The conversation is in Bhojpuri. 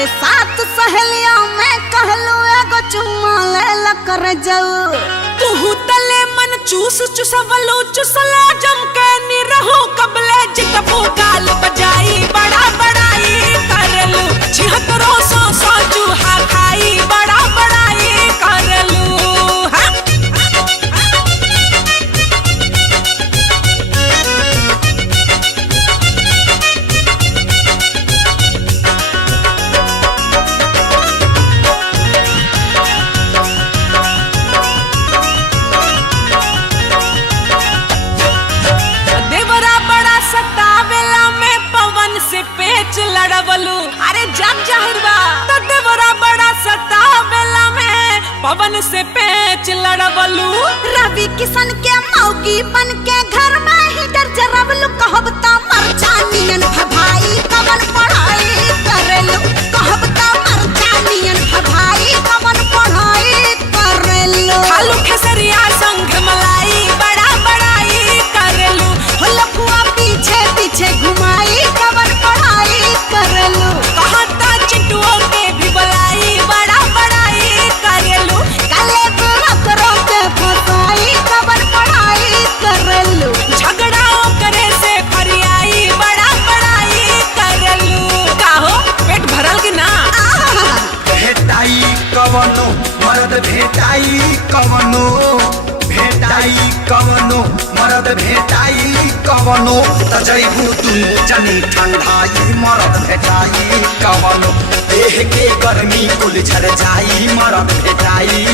अरे सात सहेलिया में कहलू एगो चुम्मा ले ला कर जाऊ तू तले मन चूस चुसवलू चुसला जम के नी रहो कबले जितबू गाल बजाई बड़ा बड़ाई करलू छिहत्तरों सौ चूहा खाई बड़ा बड़ाई करलू। पेच लड़वलू अरे जग जाहिरवा तो देवरा बड़ा सतावेला में पवन से पेच लड़वलू। रवि किशन के मौगी बन के घर में ही डर जरवलू कहबता मर जानियन भभाई कवन पढ़ाई करेलू कहबता मर जानियन भभाई कवन पढ़ाई करेलू। खालू खेसरिया संग मलाई बड़ा बड़ाई करेलू हो लफुआ पीछे पीछे घुमाई कवन पढ़ाई करेलू। कहता चिंटुओं के भी बुलाई बड़ा बड़ाई करेलू काले बुरकरों के फसाई कवन पढ़ाई करेलू। झगड़ाओं करे से फरियाई बड़ा बड़ाई करेलू। काहो पेट भरल कि ना भेटाई कवनो मरद भेटाई कवनो भेटाई कवनो मरद भेटाई कवनो त जइबू तू जनी ठंडाई मरद भेटाई कवनो देह के गर्मी कुल झर जाई मरद भेटाई